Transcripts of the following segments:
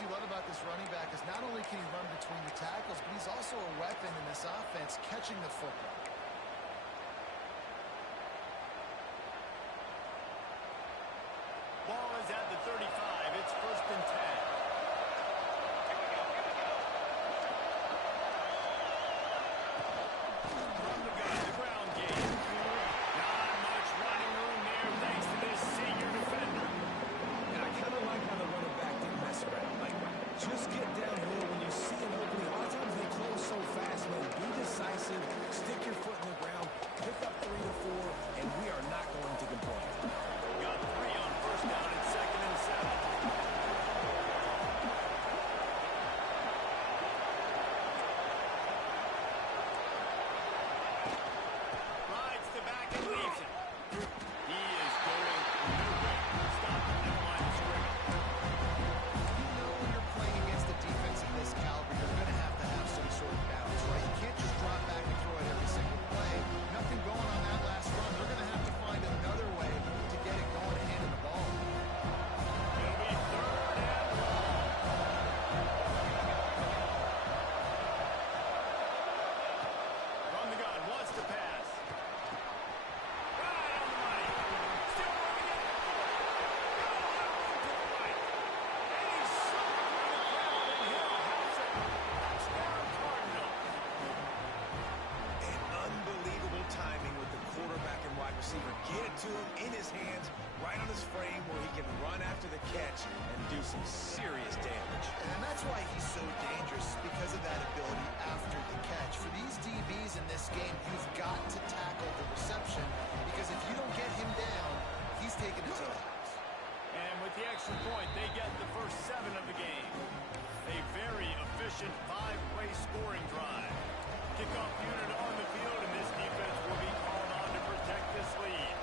You love about this running back is not only can he run between the tackles, but he's also a weapon in this offense catching the football. Ball is at the 35. It's 1st and 10. From the gun, the ground game. Not much running room there thanks to this senior defender. And I kind of like how the running back didn't mess around. Just get downhill when you see an opening. A lot of times they close so fast, man. Be decisive, stick your foot in the ground, pick up 3 to 4, and we are not going to complain. Got 3 on 1st down and 2nd and 7. Rides to back and leaves it. He is going nowhere. Stop at the line of scrimmage. This caliber, you're going to have some sort of balance, right? You can't just drop back and throw it every single play. Nothing going on that last run. They're going to have to find another way to get it going and handle the ball. It'll be 3rd and long. From the gun, wants to pass. Right on the money. Still running it. To the right. And he's shooting from the ground, and Hill has it. Touchdown, Cardinals. And unbelievable timing with the quarterback and wide receiver. Get it to him in his hands, right on his frame where he can run after the catch and do some serious damage. And that's why he's so dangerous, because of that ability after the catch. For these DBs in this game, you've got to tackle the reception, because if you don't get him down, he's taking it to the house. And with the extra point, they get the first 7 of the game. A very efficient 5-play scoring drive. Kickoff unit on the field, and this defense will be called on to protect this lead.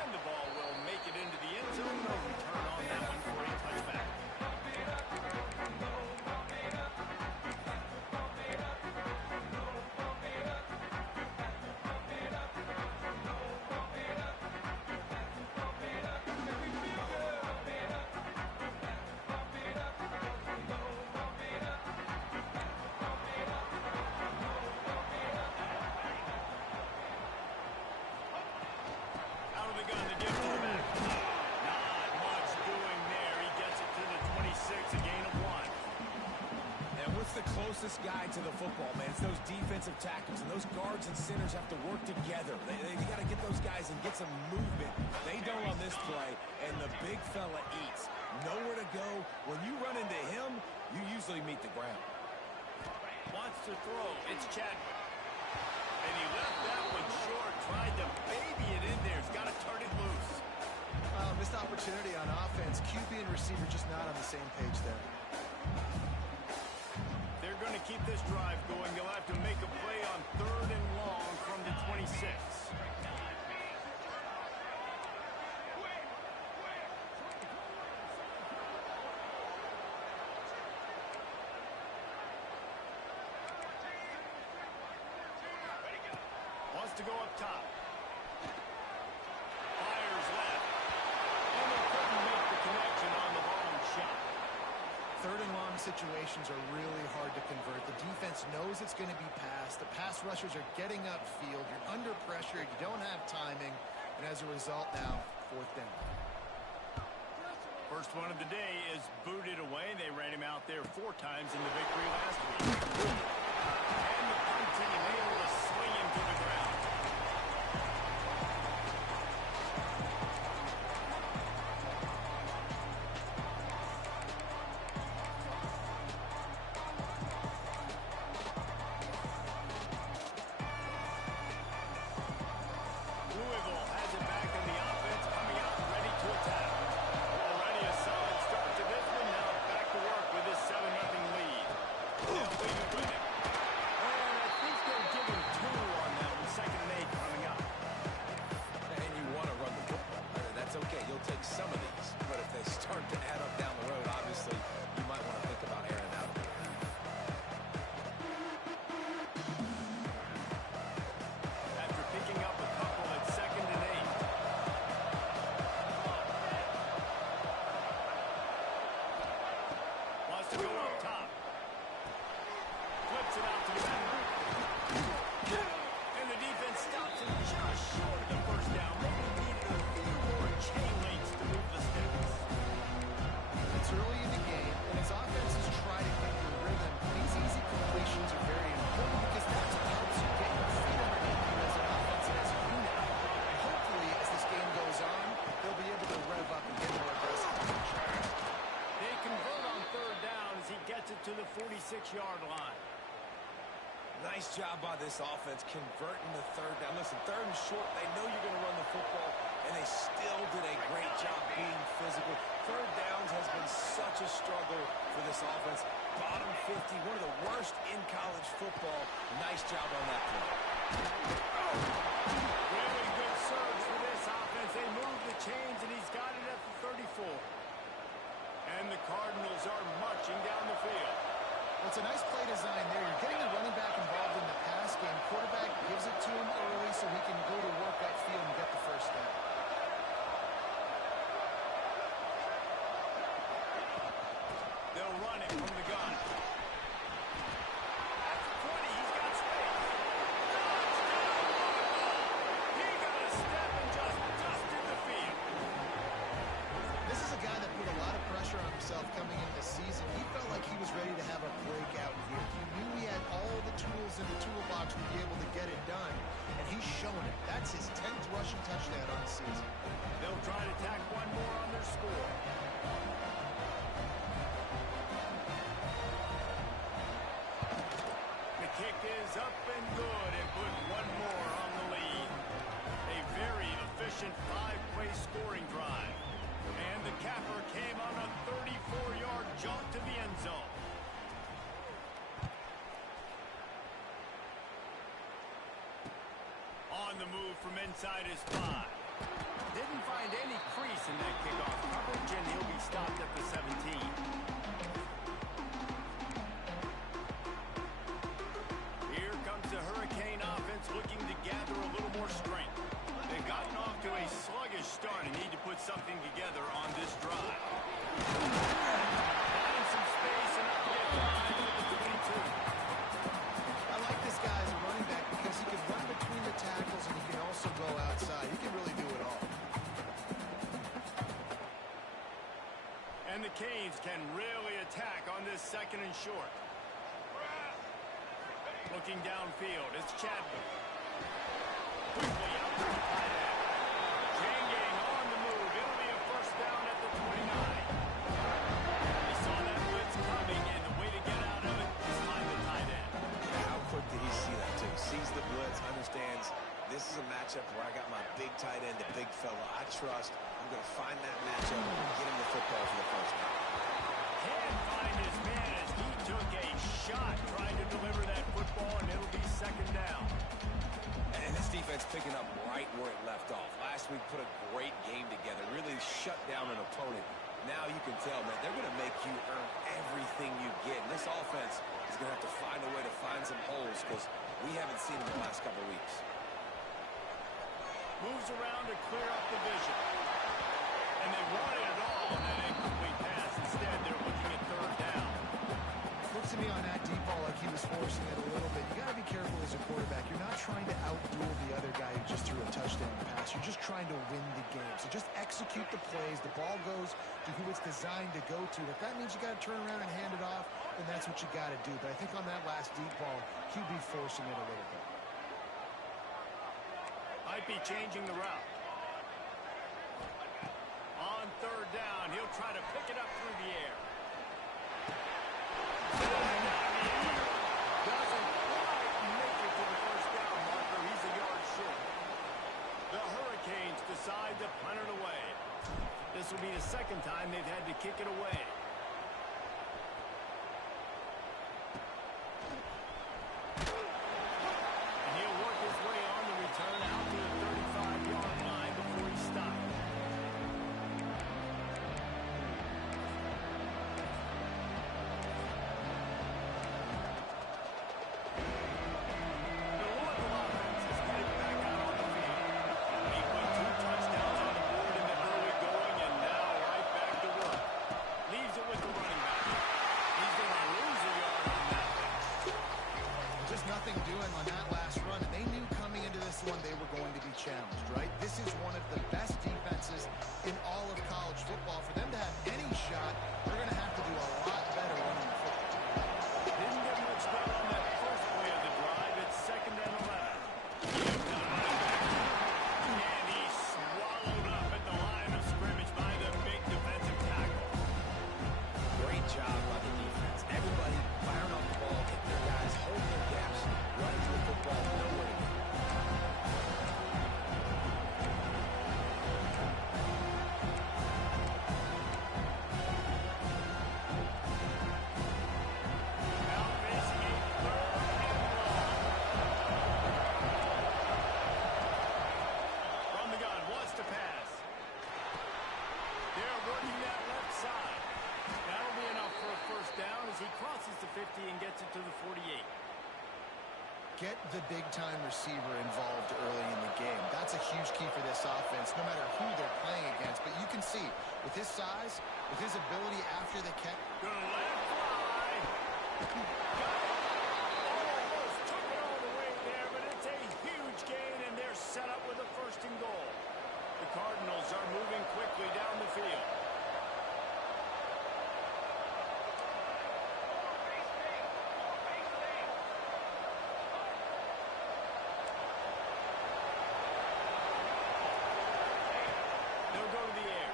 And the ball will make it into the end zone. No return on that one for a touchback. Out of the gun to give to the back. Not much doing there. He gets it to the 26, a gain of 1. And what's the closest guy to the football, man? It's those defensive tackles, and those guards and centers have to work together. They got to get those guys and get some movement. They don't on this play, and the big fella eats. Nowhere to go. When you run into him, you usually meet the ground. Wants to throw. It's Chadwick. And he left that one short. Tried to baby it in there. He's got to turn it loose. Missed opportunity on offense. QB and receiver just not on the same page there. They're going to keep this drive going. They'll have to make a play on 3rd and long from the 26. go up top. Fires left. And they couldn't make the connection on the long shot. Third and long situations are really hard to convert. The defense knows it's going to be passed. The pass rushers are getting upfield. You're under pressure. You don't have timing. And as a result now, fourth down. First one of the day is booted away. They ran him out there 4 times in the victory last week. And the punt team able to swing him to the ground. Louisville has it back in the offense, coming out ready to attack. Already a solid start to this one. Now back to work with this 7-0 lead. They'll leave it with him. And I think they'll give him 2 on that one. 2nd and 8 coming up. And you want to run the football. That's okay. You'll take some of these. But if they start to add up down the road, obviously, you might want to think about airing out. After picking up a couple at 2nd and 8. Wants to go up top. Flips it out to the center. And the defense stops him just short of the first down. Maybe needed a few more chain links to move the sticks. It's early in the game, and as offenses try to get your rhythm, these easy completions are very important because that's what helps you get your feet underneath you as an offense and as a unit. And hopefully, as this game goes on, they'll be able to rev up and get more aggressive. They convert on 3rd down as he gets it to the 46-yard line. Nice job by this offense converting the 3rd down. Listen, 3rd and short, they know you're going to run the football, and they still did a great job being physical. 3rd downs has been such a struggle for this offense. Bottom 50, one of the worst in college football. Nice job on that play. Really good surge for this offense. They move the chains, and he's got it at the 34. And the Cardinals are marching down the field. Well, it's a nice play design there. You're getting a running back involved in the pass game. Quarterback gives it to him early so he can go to work upfield and get the first down. They'll run it from the gun. At the 20, he's got space. Touchdown! He got a step and just dusted the field. This is a guy that put a lot of pressure on himself coming into the season. He felt like he was ready to have a breakout year. He knew he had all the tools in the toolbox to be able to get it done, and he's shown it. That's his 10th rushing touchdown on the season. They'll try to tack one more on their score. The kick is up and good and put one more on the lead. A very efficient 5-play scoring drive. And the capper came on a 34-yard jump to the end zone. On the move from inside his 5. Didn't find any crease in that kickoff coverage, and he'll be stopped at the 17. Here comes the Hurricane offense looking to gather a little more strength. They've gotten off to a sluggish start and need to put something together on this drive. Find some space and up to get time with the 22. I like this guy as a running back because he can run between the tackles and he can also go outside. He can really do it all. And the Canes can really attack on this 2nd and short. Looking downfield, it's Chadwick. Quickly out to the tight end. Janging on the move. It'll be a first down at the 29. They saw that blitz coming, and the way to get out of it is find the tight end. How quick did he see that, too? Sees the blitz, understands this is a matchup where I got my big tight end, a big fella I trust. I'm going to find that matchup and get him the football for the first down. Can't find his man as he took a shot trying to deliver that football, and it'll be 2nd down. And this defense picking up right where it left off. Last week put a great game together, really shut down an opponent. Now you can tell, man, they're going to make you earn everything you get. And this offense is going to have to find a way to find some holes because we haven't seen them the last couple of weeks. Moves around to clear up the vision. And they wanted it all on that incomplete pass. Instead, they're looking at third down. Looks to me on that deep ball like he was forcing it a little bit. You got to be careful as a quarterback. You're not trying to outduel the other guy who just threw a touchdown pass. You're just trying to win the game. So just execute the plays. The ball goes to who it's designed to go to. If that means you got to turn around and hand it off, then that's what you got to do. But I think on that last deep ball, QB forcing it a little bit. Might be changing the route. On third down, he'll try to pick it up through the air. Doesn't quite make it to the first down marker. He's a yard short. The Hurricanes decide to punt it away. This will be the second time they've had to kick it away. And he'll work his way on the return out to the 35-yard line before he stops. Nothing doing on that last run, and they knew coming into this one they were going to be challenged, right? This is one of the best defenses in all of college football. For them to have any shot, they're going to have to do a lot better running the football. Didn't get much done on that first play of the drive. It's 2nd and 11. And he's swallowed up at the line of scrimmage by the big defensive tackle. Great job by the defense. Everybody firing off the ball, hitting their guys, holding their gaps, running to the football, nowhere to go. Now facing a 3rd and long. From the gun, wants to pass. They're working that left side. That'll be enough for a first down as he crosses the 50 and gets it to the 48. Get the big-time receiver involved early in the game. That's a huge key for this offense, no matter who they're playing against. But you can see, with his size, with his ability after the catch. Gonna let it fly. Got it. Almost took it all the way there, but it's a huge gain, and they're set up with a 1st and goal. The Cardinals are moving quickly down the field. They'll go to the air.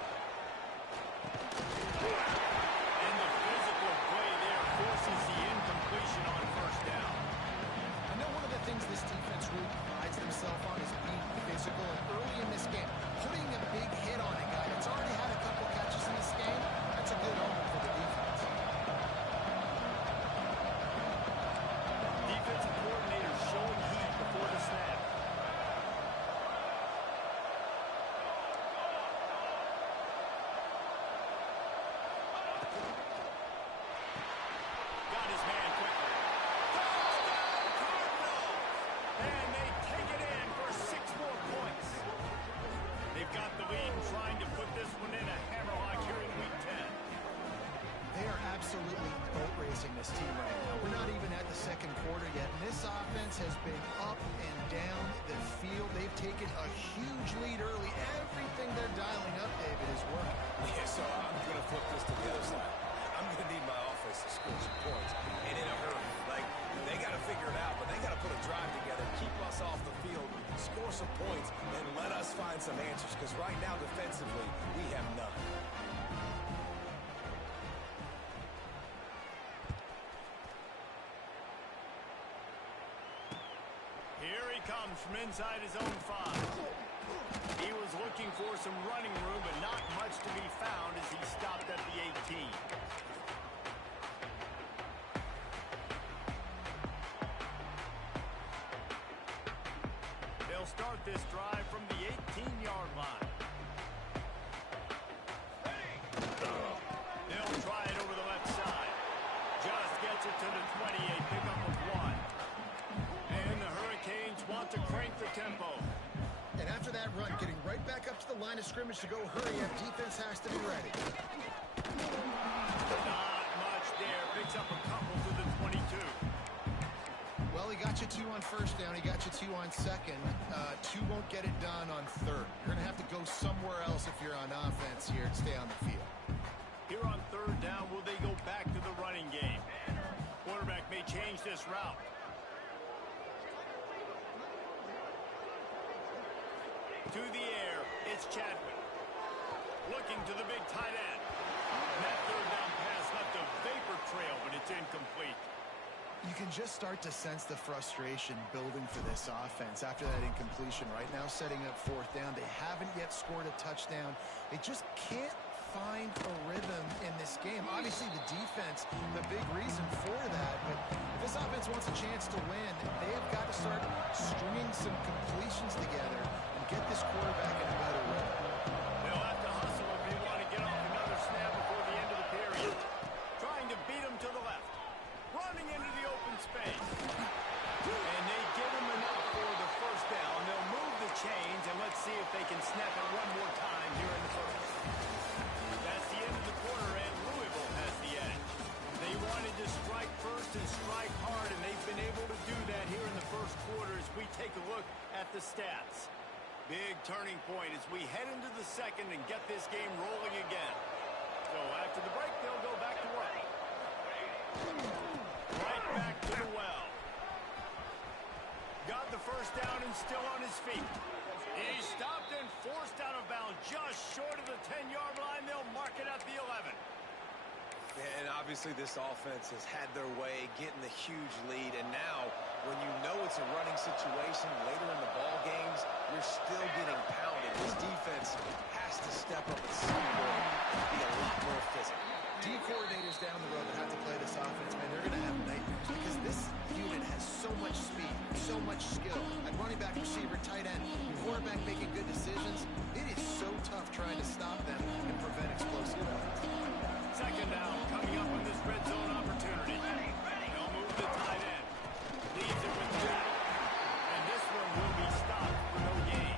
And the physical play there forces the incompletion on 1st down. I know one of the things this defense really prides themselves on is being physical. And early in this game, putting a big hit on a guy that's already had a couple catches in this game, that's a good omen for the defense. Defensive coordinator showing heat before the snap. Got his man quickly. Touchdown, Cardinals! And they take it in for 6 more points. They've got the lead and trying to put this one in a hammerlock here in Week 10. They are absolutely boat racing this team right now. We're not even at the 2nd quarter yet, and this offense has been up and down the field. They've taken a huge lead early. Everything they're dialing up, David, is working. Yeah, so I'm going to flip this to the other side. I'm going to need my offense to score some points, and in a hurry. Like, they got to figure it out, but they got to put a drive together, keep us off the field, score some points, and let us find some answers, because right now, defensively, we have none. Here he comes from inside his own 5. He was looking for some running room, but not much to be found as he stopped at the 18. They'll start this drive from the 18-yard line. They'll try it over the left side. Just gets it to the 28, pickup of 1. And the Hurricanes want to crank the tempo. And after that line of scrimmage to go hurry up. Defense has to be ready. Not much there. Picks up a couple to the 22. Well, he got you 2 on first down. He got you 2 on second. 2 won't get it done on third. You're going to have to go somewhere else if you're on offense here and stay on the field. Here on third down, will they go back to the running game? Quarterback may change this route. To the air, it's Chadwick. Looking to the big tight end. And that third down pass left a vapor trail, but it's incomplete. You can just start to sense the frustration building for this offense after that incompletion. Right now, setting up fourth down. They haven't yet scored a touchdown. They just can't find a rhythm in this game. Obviously, the defense, the big reason for that. But if this offense wants a chance to win, they have got to start stringing some completions together and get this quarterback in a better rhythm. They'll have to hustle if they want to get off another snap before the end of the period. Trying to beat him to the left. Running into the open space. And they give him enough for the first down. They'll move the chains, and let's see if they can snap it one more time here in the first. That's the end of the quarter, and Louisville has the edge. They wanted to strike first and strike hard, and they've been able to do that here in the first quarter as we take a look at the stats. Big turning point as we head into the second and get this game rolling again. So after the break, they'll go back to work. Right back to the well. Got the first down and still on his feet. He stopped and forced out of bounds just short of the 10-yard line. They'll mark it at the 11. And obviously this offense has had their way, getting the huge lead. And now, when you know it's a running situation later in the ball games, you're still getting pounded. This defense has to step up at some point and be a lot more physical. D coordinators down the road that have to play this offense, man, they're going to have nightmares because this unit has so much speed, so much skill. At running back, receiver, tight end, quarterback making good decisions. It is so tough trying to stop them and prevent explosive plays. Second down coming up on this red zone opportunity. They'll move the tight end. Leaves it with 2. And this one will be stopped for no gain.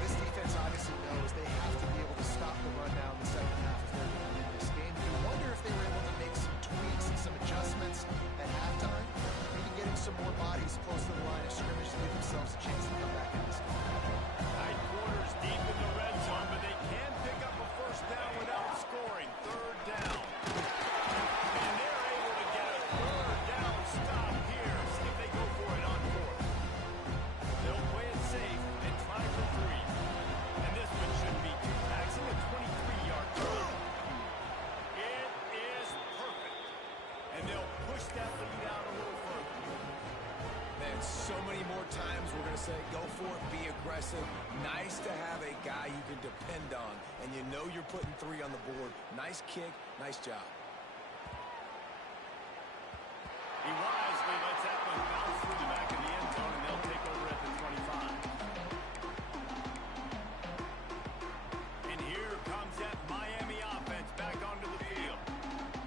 This defense obviously knows they have to be able to stop the run down the second half if they're going to win this game. You wonder if they were able to make some tweaks and some adjustments at halftime, maybe getting some more bodies close to the line of scrimmage to give themselves a chance to come back in this game. Tight quarters deep in the red zone, but they can pick up a first down without scoring. Third down. And they're able to get a third down stop here. See if they go for it on fourth. They'll play it safe and try for 3. And this one shouldn't be too taxing. A 23-yard throw. It is perfect. And they'll push that lead out a little further. Man, so many more times we're going to say, go for it, be aggressive. Nice to have a guy you can depend on, and you know you're putting 3 on the board. Nice kick, nice job. He wisely lets that one bounce through the back of the end zone, and they'll take over at the 25. And here comes that Miami offense back onto the field.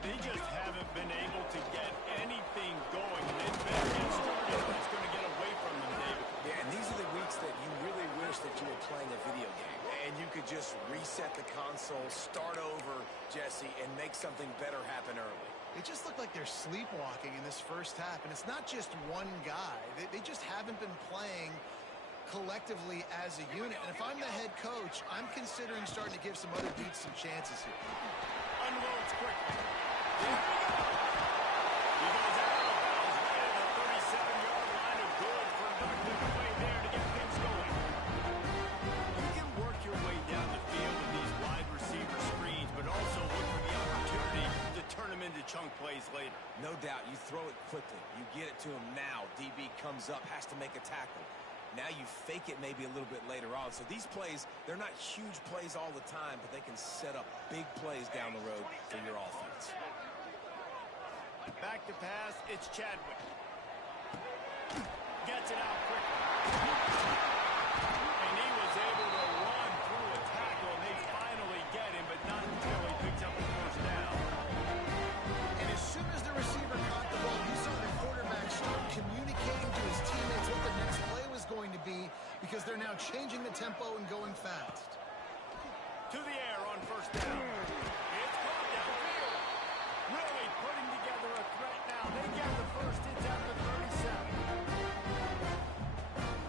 They just haven't been able to get anything going. And they better get started or it's going to get away from them, David. Yeah, and these are the weeks that you really wish that you were playing a video game. And you could just reset the console, start over, Jesse, and make something better happen early. It just looked like they're sleepwalking in this first half, and it's not just one guy. They just haven't been playing collectively as a unit. And if I'm the head coach, I'm considering starting to give some other dudes some chances here. Unloads quickly. There we go. He goes out of bounds right at the 37-yard line. A good productive play there to get things going. You can work your way down the field with these wide receiver screens, but also look for the opportunity to turn them into chunk plays later. No doubt, you throw it quickly. You get it to him now. DB comes up, has to make a tackle. Now you fake it maybe a little bit later on. So these plays, they're not huge plays all the time, but they can set up big plays down the road for your offense. Back to pass, it's Chadwick. Gets it out quickly. And he was able to run through a tackle, and they finally get him, but not until he picks up the first down. And as soon as the receiver caught the ball, you saw the quarterback start communicating to his teammates what the next play was going to be because they're now changing the tempo and going fast. To the air on first down. It's caught downfield. Really putting together a threat now. They get the first. It's at the 37.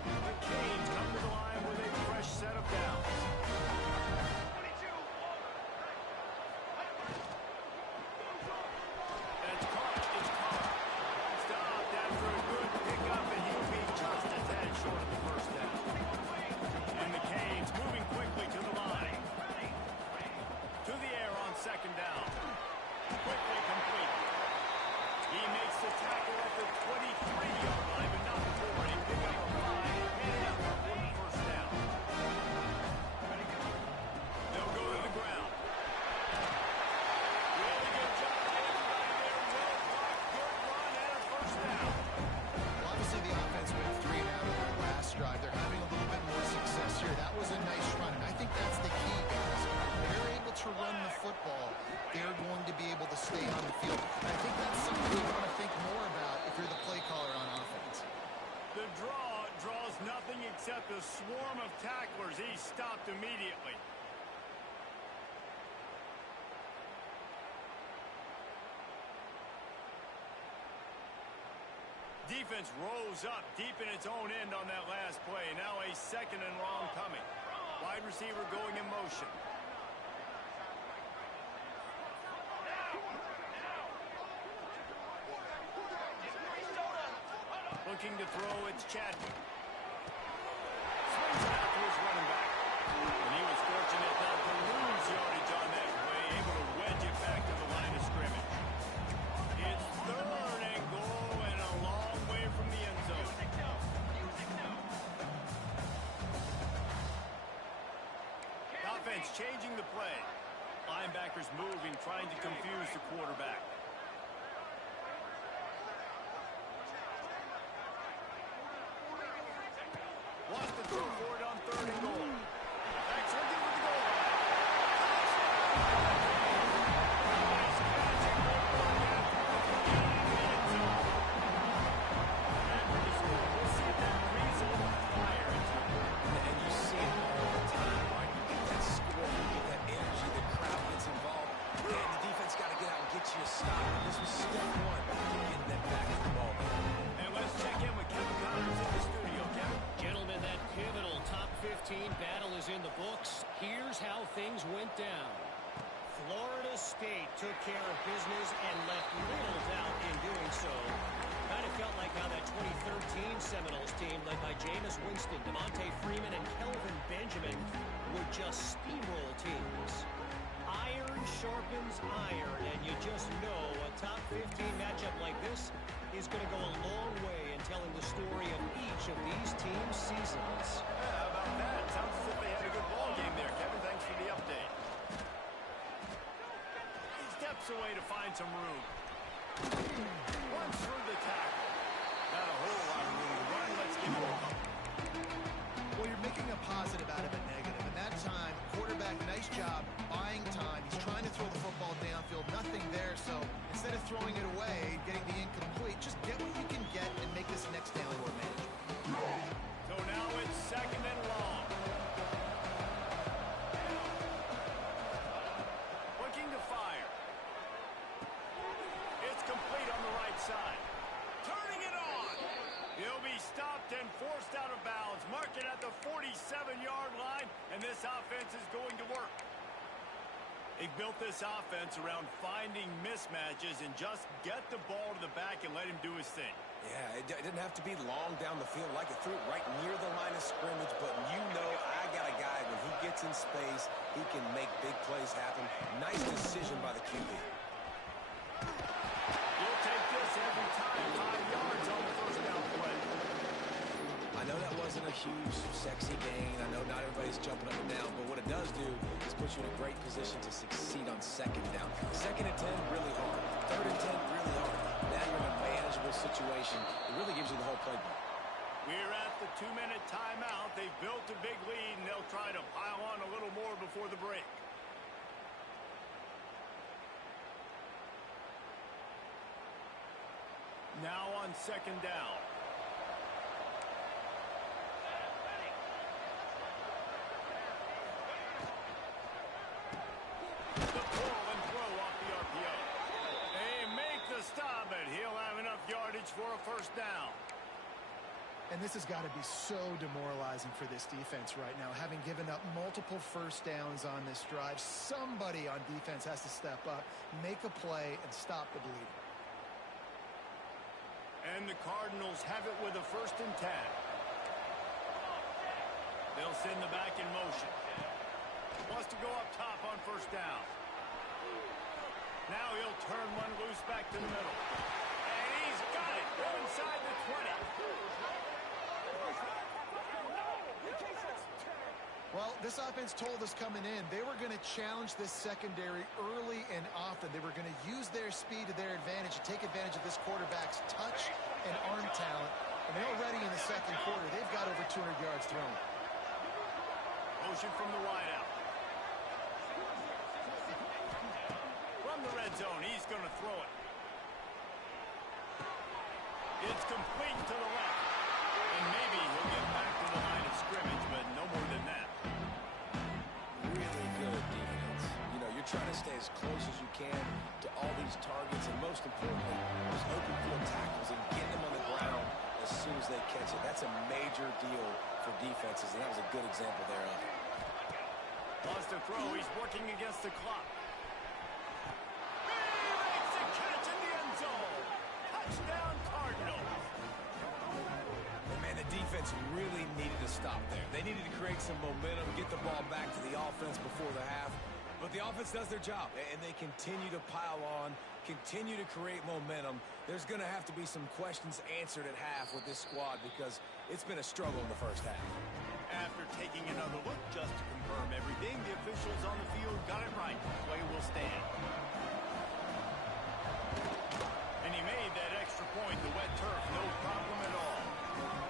The Canes come to the line with a fresh set of downs. That's caught. It's caught. Stopped after a good pickup, and he'll be just a tad short of the first down. And the Canes moving quickly to the line. To the air on second down. Quickly complete. He makes the tackle at the 23-yard line, but not before he pick up a 5 and head out for the first down. They'll go to the ground. Really good job by everybody there. Well blocked, good run, and a first down. Well, obviously, the offense went 3 and out on their last drive. They're having a little bit more success here. That was a nice run, and I think that's the key, guys. They're able to run the football. They're going to be able to stay on the field. And I think that's something you want to think more about if you're the play caller on offense. The draw draws nothing except a swarm of tacklers. He's stopped immediately. Defense rose up deep in its own end on that last play. Now a second and long coming. Wide receiver going in motion. Looking to throw, it's Chadwick. Swings it out to his running back. And he was fortunate not to lose yardage on that play, able to wedge it back to the line of scrimmage. It's third and goal and a long way from the end zone. Offense changing the play. Linebackers moving, trying to confuse the quarterback. Wants to throw for it on third and goal. That's looking for the goal line. Nice catch and great run after the end zone. After the score, we'll see if that breathes a little fire into it. And you see it all the time, right? You get that score, you get that energy, the crowd gets involved, and the defense got to get out and get you a stop. This was step one, getting them back at the ball. And let's check in with Kevin Connors in the studio. Kevin? Gentlemen, that pivotal top 15 battle is in the books. Here's how things went down. Florida State took care of business and left little doubt in doing so. Kind of felt like how that 2013 Seminoles team led by Jameis Winston, Devontae Freeman, and Kelvin Benjamin would just steamroll teams. Iron sharpens iron, and you just know a top 15 matchup like this is going to go a long way in telling the story of each of these teams' seasons. Yeah, how about that? Sounds as if they had a good ball game there, Kevin. Thanks for the update. He steps away to find some room. Runs through the tackle. Not a whole lot of room to run. Let's give him a couple. Well, you're making a positive out of a negative. And that time, quarterback, nice job, buying time. He's trying to throw the football downfield. Nothing there, so instead of throwing it away, getting the incomplete, just get what you can get and make this next down more manageable. So now it's second and long. Looking to fire. It's complete on the right side. Turning it on. He'll be stopped and forced out of bounds. Mark it at the 47-yard line, and this offense is going to work. They built this offense around finding mismatches and just get the ball to the back and let him do his thing. Yeah, it didn't have to be long down the field. Like it threw it right near the line of scrimmage, but you know I got a guy, when he gets in space, he can make big plays happen. Nice decision by the QB. You'll take this every time. 5 yards on the first down play. I know that wasn't a huge, sexy gain. I know not everybody's jumping up and down, but what it does do is put you in a great position to succeed on second down. Second and 10, really hard. Third and 10, really hard. Now you're in a manageable situation. It really gives you the whole playbook. We're at the 2-minute timeout. They've built a big lead, and they'll try to pile on a little more before the break. Now on second down. a first down. And this has got to be so demoralizing for this defense right now. Having given up multiple first downs on this drive, somebody on defense has to step up, make a play, and stop the bleeding. And the Cardinals have it with a 1st and 10. They'll send the back in motion. Wants to go up top on 1st down. Now he'll turn one loose back to the middle. And he's got it. Go inside the 20. Well, this offense told us coming in they were going to challenge this secondary early and often. They were going to use their speed to their advantage and take advantage of this quarterback's touch and arm talent. And they're already in the 2nd quarter. They've got over 200 yards thrown. Motion from the wideout. From the red zone, he's going to throw it. It's complete to the left. And maybe he'll get back to the line of scrimmage, but no more than that. Really good defense. You know, you're trying to stay as close as you can to all these targets, and most importantly, those open field tackles and getting them on the ground as soon as they catch it. That's a major deal for defenses, and that was a good example there of it. Lost a throw. He's working against the clock. He makes the catch in the end zone. Touchdown, Cardinals. And man, the defense really needed to stop there. They needed to create some momentum, get the ball back to the offense before the half. But the offense does their job, and they continue to pile on, continue to create momentum. There's going to have to be some questions answered at half with this squad because it's been a struggle in the 1st half. After taking another look just to confirm everything, the officials on the field got it right. Play will stand. And he made that extra point, the wet turf, no problem at all.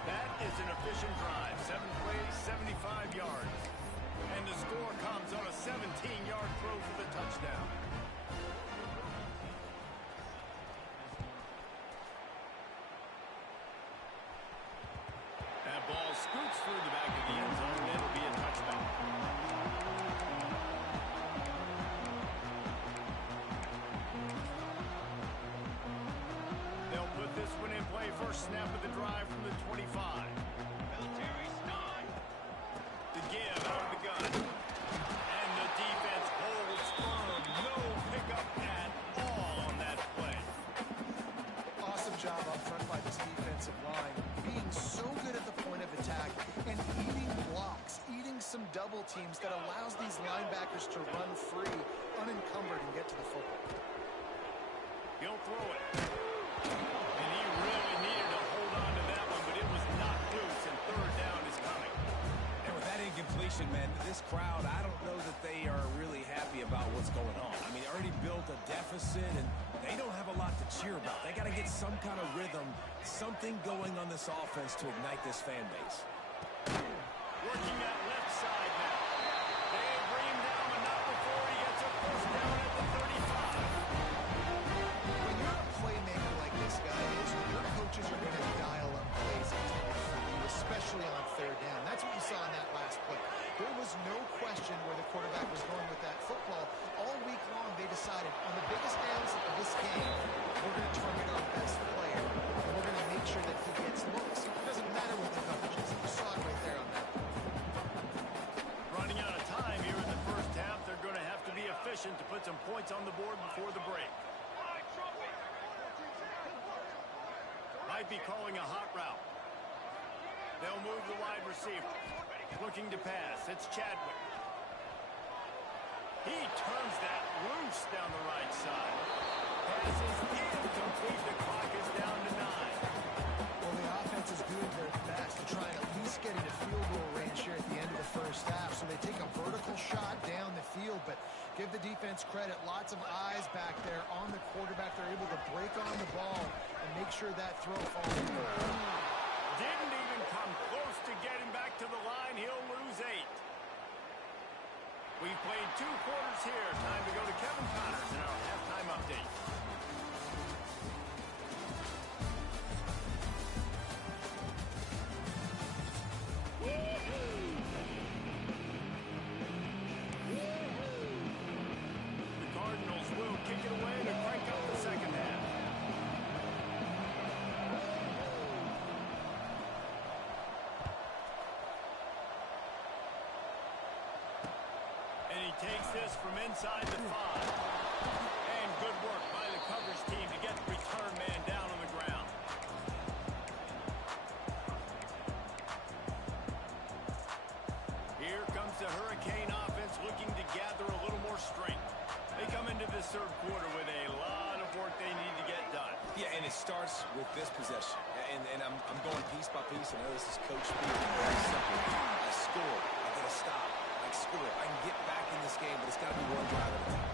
That is an efficient drive. 7 plays, 75 yards. And the score comes on a 17-yard throw for the touchdown. That ball scoots through the back of the end zone. It'll be a touchback. They'll put this one in play. First snap of the drive from the 25. Military start. The give out of the gun. And the defense holds firm. No pickup at all on that play. Awesome job up front by this defensive line. Being so good at the point of attack and eating blocks, eating some double teams that allows these linebackers to run free, unencumbered, and get to the football. He'll throw it. And he really needed to hold on to that one, but it was knocked loose, and 3rd down is coming. And with that incompletion, man, this crowd, I don't know that they are really happy about what's going on. I mean, they already built a deficit, and they don't have a lot to cheer about. They got to get some kind of rhythm, something going on this offense to ignite this fan base. Working that left side now. They bring him down, but not before he gets a first down at the 35. When you're a playmaker like this guy is, your coaches are going to dial up plays and take it from you, especially on 3rd down. That's what you saw in that last play. There was no question where the quarterback was going with that football. All week long, they decided on the biggest downs of this game, we're going to target our best player, and we're going to make sure that he gets looks. It doesn't matter what the coverage is. You saw it right there on that. Running out of time here in the 1st half. They're going to have to be efficient to put some points on the board before the break. Might be calling a hot route. They'll move the wide receiver. Looking to pass. It's Chadwick. He turns that loose down the right side. Pass is incomplete. The clock is down to 9. Well, the offense is doing their best to try and at least get into field goal range here at the end of the 1st half. So they take a vertical shot down the field, but give the defense credit. Lots of eyes back there on the quarterback. They're able to break on the ball and make sure that throw falls in. Didn't even come close to getting back to the line. He'll lose 8. We've played 2 quarters here. Time to go to Kevin Connors in our halftime update. The Cardinals will kick it away to crank up the 2nd half. takes this from inside the 5. And good work by the coverage team to get the return man down on the ground. Here comes the Hurricane offense looking to gather a little more strength. They come into this third quarter with a lot of work they need to get done. Yeah, and it starts with this possession. And I'm going piece by piece. I know this is coach speaking. Very simple. I score. I get a stop. I score. I can get back in this game, but it's got to be one drive at a time.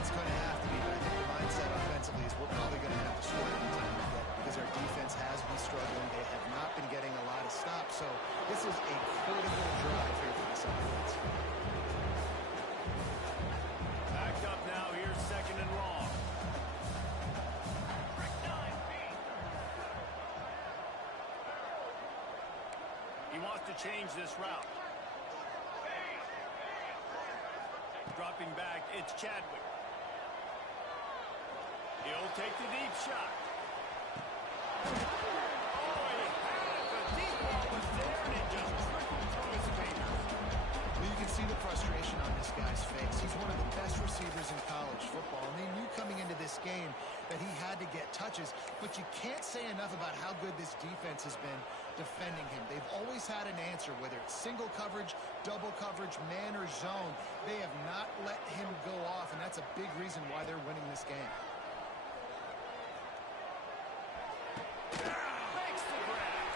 It's going to have to be, but I think the mindset offensively is we're probably going to have to score every time we get it because our defense has been struggling. They have not been getting a lot of stops, so this is a critical drive here for this offense. Backed up now. Here's second and long. He wants to change this route. Dropping back, it's Chadwick. He'll take the deep shot. Oh, he had it. The deep ball was there, and it just trickled through his fingers. Well, you can see the frustration on this guy's face. He's one of the best receivers in college football, and they knew coming into this game that he had to get touches, but you can't say enough about how good this defense has been defending him. They've always had an answer, whether it's single coverage, double coverage, man or zone. They have not let him go off, and that's a big reason why they're winning this game. Makes the grab.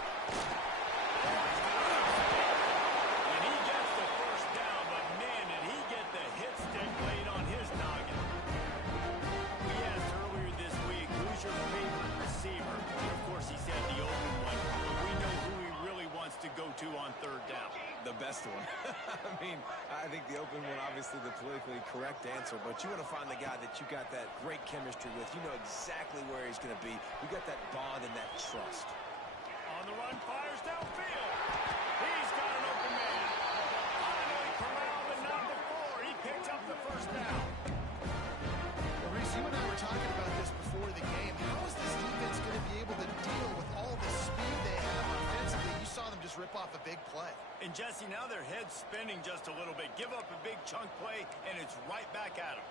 And he gets the first down, but man, did he get the hit stick laid on his noggin. We asked earlier this week, who's your favorite receiver? And of course, he said the open one. But we know who he really wants to go to on third down. The best one. I mean, I think the open one, obviously the politically correct answer, but you want to find the guy that you got that great chemistry with. You know exactly where he's going to be. You got that bond and that trust. On the run, fires downfield. He's got an open man. Finally corralled, but not before. He picks up the first down. Well, Reese, you and I were talking about this before the game. How is this defense going to be able to deal with all the speed they have offensively? You saw them just rip off a big play. And Jesse, now their head's spinning just a little bit. Give up a big chunk play, and it's right back at them.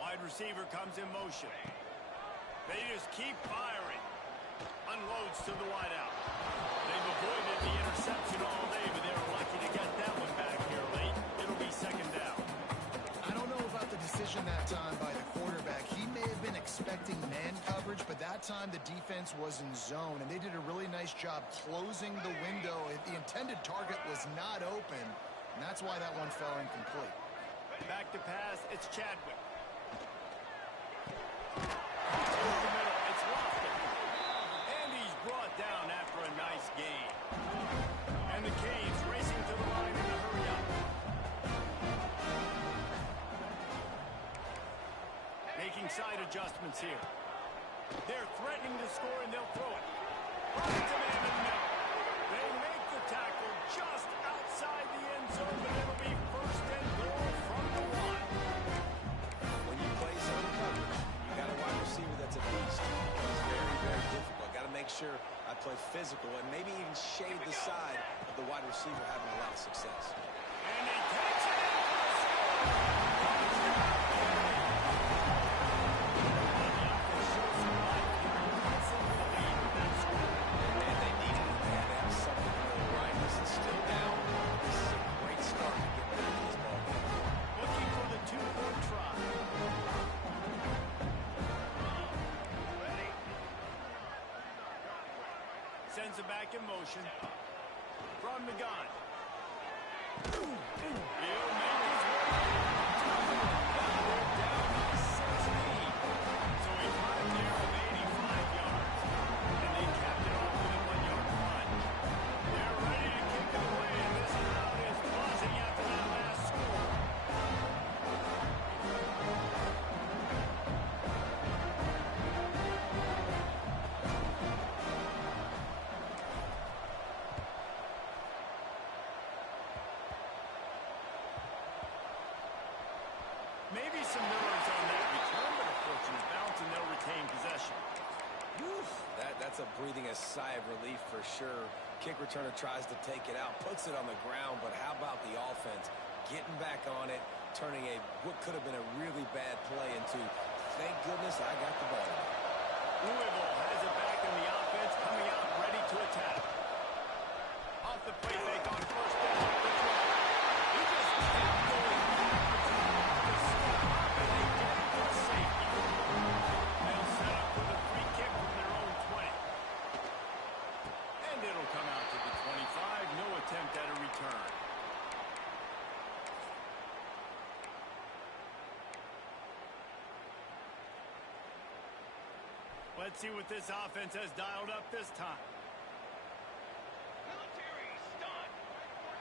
Wide receiver comes in motion. They just keep firing. Unloads to the wideout. They've avoided the interception all day, but they were lucky to get that one back here late. It'll be second down. I don't know about the decision that time by the quarterback. He may have been expecting man coverage, but that time the defense was in zone, and they did a really nice job closing the window. The intended target was not open, and that's why that one fell incomplete. Back to pass, it's Chadwick. It's Lofton. And he's brought down after a nice gain. And the Canes racing to the line in a hurry up. Making side adjustments here. They're threatening to score, and they'll throw it. Right to man in the middle. They make the tackle just outside the end zone, but it'll be first and goal from the 1. When you play zone coverage, you got a wide receiver that's a beast. It's very, very difficult. Got to make sure I play physical and maybe even shade the side of the wide receiver having a lot of success. And he takes it in for the score. And they needed it. They had to have something really right. This is still down. This is a great start to get back to this ball game. Looking for the 2-point try. Sends it back in motion. From the gun. He'll make his way. They're down by 16. So a 5-yard of 85 yards. And they capped it off with a 1-yard run. They're ready to kick it away, and this crowd is buzzing after that last score. Maybe some nerves on that return, but a fortunate bounce, and they'll retain possession. Whew, that's a breathing a sigh of relief for sure. Kick returner tries to take it out, puts it on the ground, but how about the offense getting back on it, turning what could have been a really bad play into, thank goodness I got the ball. Louisville has it back in the offense, coming out ready to attack. Off the play fake on first down. He just kept going backwards to step up, and they get it for safety. They'll set up with a free kick from their own 20. And it'll come out to the 25. No attempt at a return. Let's see what this offense has dialed up this time.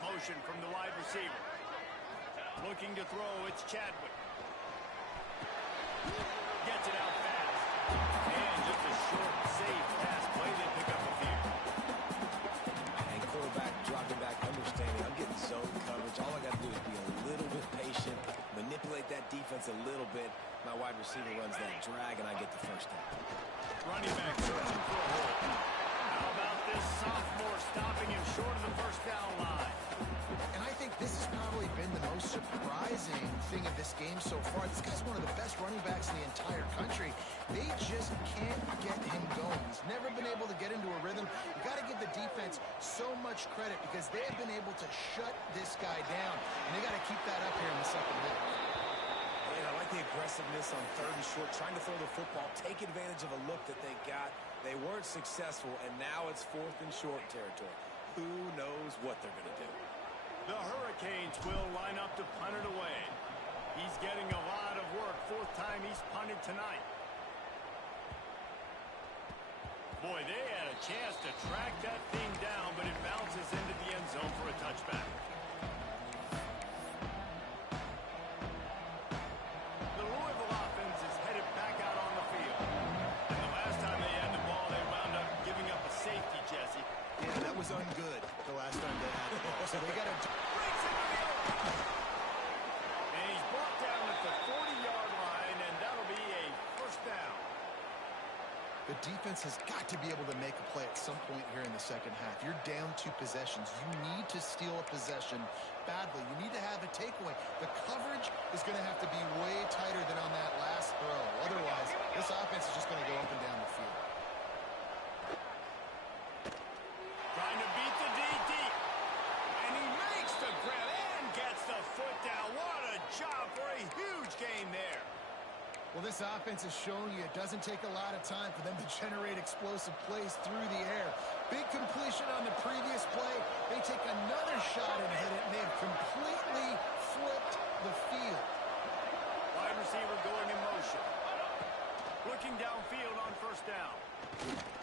Motion from the wide receiver. Looking to throw, it's Chadwick. Gets it out fast. And just a short, safe pass play. They pick up a few. And quarterback dropping back, understanding I'm getting zone coverage. All I got to do is be a little bit patient, manipulate that defense a little bit. My wide receiver runs that drag, and I get the first down. Running back searching for a hole. How about this sophomore stopping him short of the first down line? And I think this has probably been the most surprising thing of this game so far. This guy's one of the best running backs in the entire country. They just can't get him going. He's never been able to get into a rhythm. You got to give the defense so much credit because they have been able to shut this guy down. And they got to keep that up here in the second half. I like the aggressiveness on third and short, trying to throw the football, take advantage of a look that they got. They weren't successful, and now it's fourth and short territory. Who knows what they're going to do? The Hurricanes will line up to punt it away. He's getting a lot of work. Fourth time he's punted tonight. Boy, they had a chance to track that thing down, but it bounces into the end zone for a touchback. The Louisville offense is headed back out on the field. And the last time they had the ball, they wound up giving up a safety, Jesse. Yeah, that was ungood the last time they had the ball. So they got to... And he's brought down at the 40-yard line, and that'll be a first down. The defense has got to be able to make a play at some point here in the second half. You're down 2 possessions. You need to steal a possession badly. You need to have a takeaway. The coverage is going to have to be way tighter than on that last throw. Otherwise, this offense is just going to go up and down the field. Trying to beat the DD. And he makes the grab and gets the foot down. What a job for a huge gain there. Well, this offense has shown you it doesn't take a lot of time for them to generate explosive plays through the air. Big completion on the previous play. They take another shot and hit it, and they have completely flipped the field. Wide receiver going in motion. Looking downfield on first down.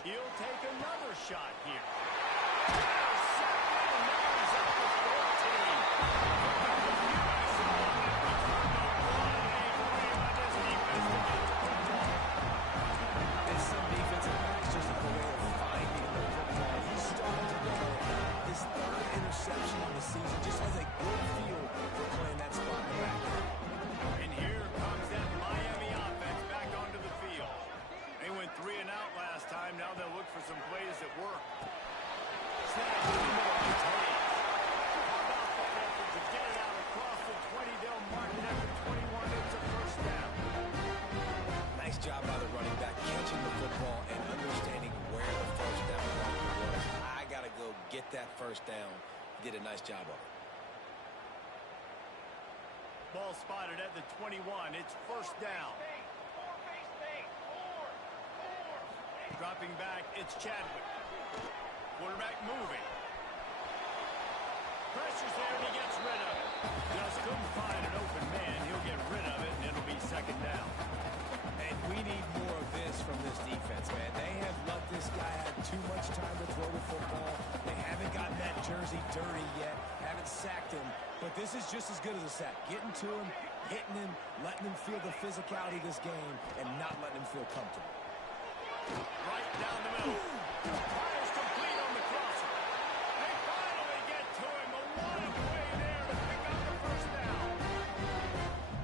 He'll take another shot here. Intercepted, and now he's up to 14. Some defensive backs just have a way of finding the football. He's starting to go. His third interception of the season just has a good feel for playing that spot in the back. And here comes that Miami offense back onto the field. They went 3 and out last time. Now they'll look for some plays that work. Snap in the middle of Taves. How about that effort to get it out across the 20? They'll mark it after 21. It's a first down. Nice job by the running back, catching the football and understanding where the first down was. I got to go get that first down. He did a nice job of it. Ball spotted at the 21. It's first down. Dropping back, it's Chadwick. Quarterback moving. Pressure's there and he gets rid of it. Just couldn't find an open man. He'll get rid of it and it'll be second down. And we need more of this from this defense, man. They have let this guy have too much time to throw the football. They haven't gotten that jersey dirty yet, haven't sacked him. But this is just as good as a sack. Getting to him, hitting him, letting him feel the physicality of this game, and not letting him feel comfortable. Right down the middle. Fires complete on the crosser. They finally get to him. But what a play there to pick up the first down.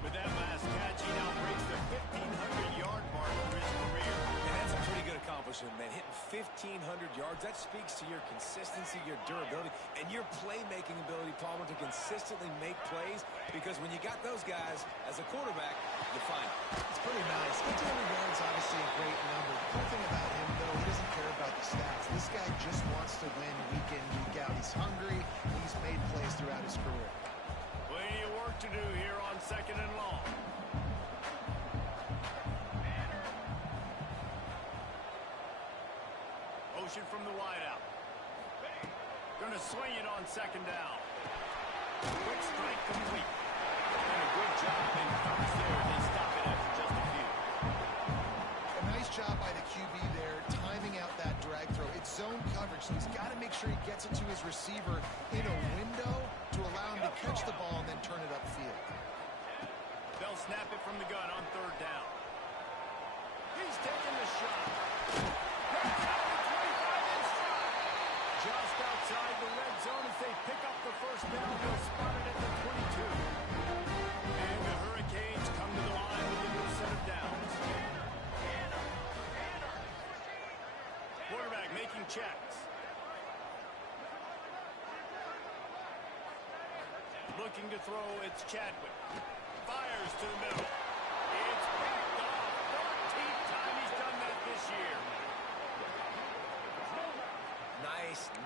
With that last catch, he now breaks the 1,500-yard mark for his career. And that's a pretty good accomplishment, man. Hitting 1,500 yards. That speaks to your consistency, your durability, and your playmaking ability, Palmer, to consistently make plays, because when you got those guys as a quarterback, you find it. It's pretty nice. 1,800 yards, obviously a great number. The cool thing about him, though, he doesn't care about the stats. This guy just wants to win week in, week out. He's hungry. He's made plays throughout his career. Plenty of work to do here on 2nd and long. Motion from the wideout. Going to swing it on 2nd down. Quick strike complete. And a good job in coverage there. They stop it after just a few. A nice job by the QB there, timing out that drag throw. It's zone coverage, so he's got to make sure he gets it to his receiver in a window to allow him to catch the ball and then turn it upfield. They'll snap it from the gun on 3rd down. He's taking the shot. Just outside the red zone as they pick up the 1st down. They'll spot it at the 22. And the Hurricanes come to the line with a new set of downs. Quarterback making checks. Looking to throw, it's Chadwick. Fires to the middle. It's picked off. 13th time he's done that this year.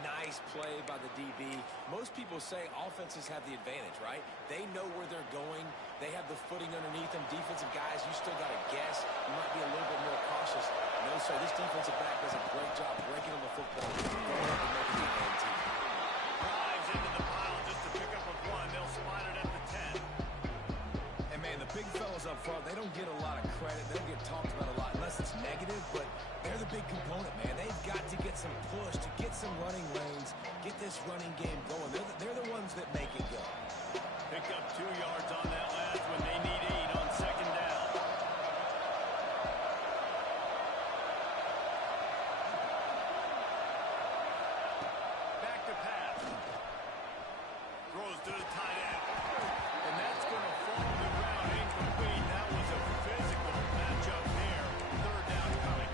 Nice play by the DB. Most people say offenses have the advantage, right? They know where they're going. They have the footing underneath them. Defensive guys, you still got to guess. You might be a little bit more cautious. No, sir, this defensive back does a great job breaking on the football, going up and making the game team. Drives into the pile just to pick up a 1. They'll spot it at the 10. And, man, the big fellas up front, they don't get a lot of credit. They don't get talked about a lot unless it's negative, but they're the big component, man. They've got to get some push, to get some running lanes, get this running game going. They're the ones that make it go. Picked up 2 yards on that last when they need 8 on 2nd down. Back to pass. Throws to the tight end. And that's going to fall to the ground incomplete. That was a physical matchup there. 3rd down coming.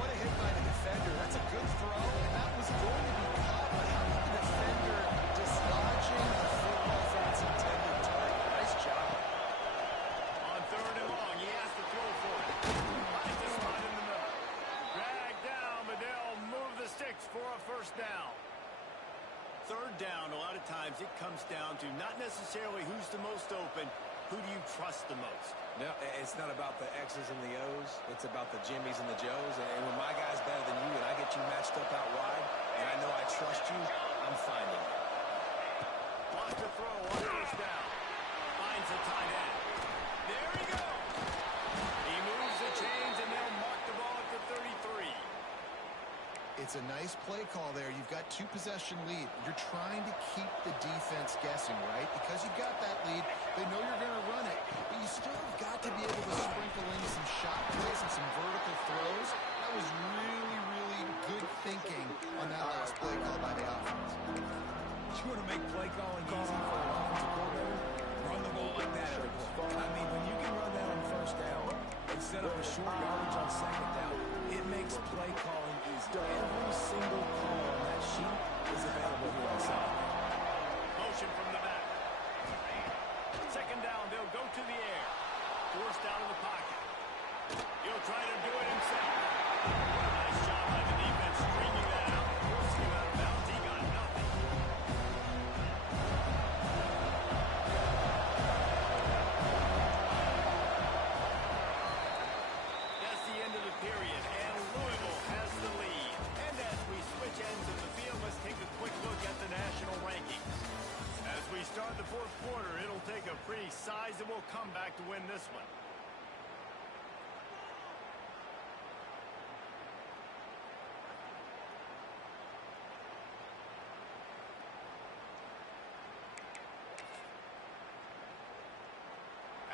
What a hit by the defender. That's a good throw, and that was going to be caught, but how about the defender dislodging the football from its intended target? Nice job. On 3rd and long, he has to throw for it. Finds the spot in the middle. Dragged down, but they'll move the sticks for a 1st down. 3rd down, a lot of times it comes down to not necessarily who's the most open, who do you trust the most? No, it's not about the X's and the O's. It's about the Jimmies and the Joes. And when my guy's better than you and I get you matched up out wide, and I know I trust you, I'm finding it. Wants to throw on 1st down. Finds the tight end. There he goes. He moves the chains, and they'll mark the ball at the 33. It's a nice play call there. You've got 2-possession lead. You're trying to keep the defense guessing, right? Because you've got that lead, they know you're going to run it, but you still have got to be able to sprinkle in some shot plays and some vertical throws. That was really, really good thinking on that last play call by the offense. You want to make play calling easy for an offensive coordinator? Run the ball like that every play. I mean, when you can run that on 1st down instead of a short yardage on 2nd down, it makes play calling easy. Every single call on that sheet is available here on 2nd down. Motion from the back. 2nd down, they'll go to the air. Forced out of the pocket. He'll try to do it himself. Nice job by the defense stringing that out. Forcing him out of bounds. He got nothing. That's the end of the period, and Louisville has the lead. And as we switch ends of the field, let's take a quick look at the national rankings. As we start the 4th quarter, it'll take a pretty sizable comeback to win this one.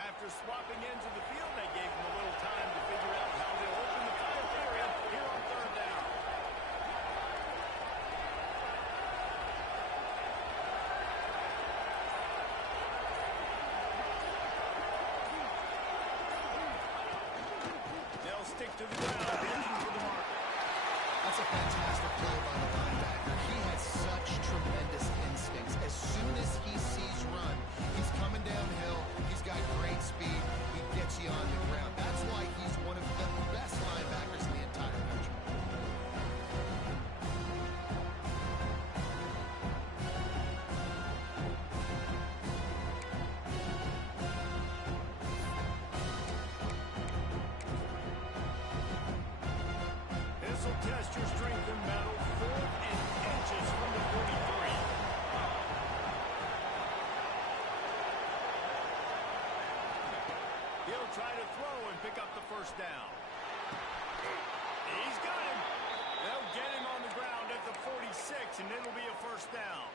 After swapping ends of the field, they gave them a little time to figure out how they'll open the 4th period here on 3rd down. They'll stick to the ground, looking for the marker. I That's a fantastic play by the linebacker. He has such tremendous instincts. As soon as he sees run, he's coming downhill. He's got great speed. He gets you on the ground. That's why he's one of the best linebackers in the entire country. This will test your strength in battle. 4th and inches from the 43. He'll try to throw and pick up the first down. He's got him. They'll get him on the ground at the 46, and it'll be a first down.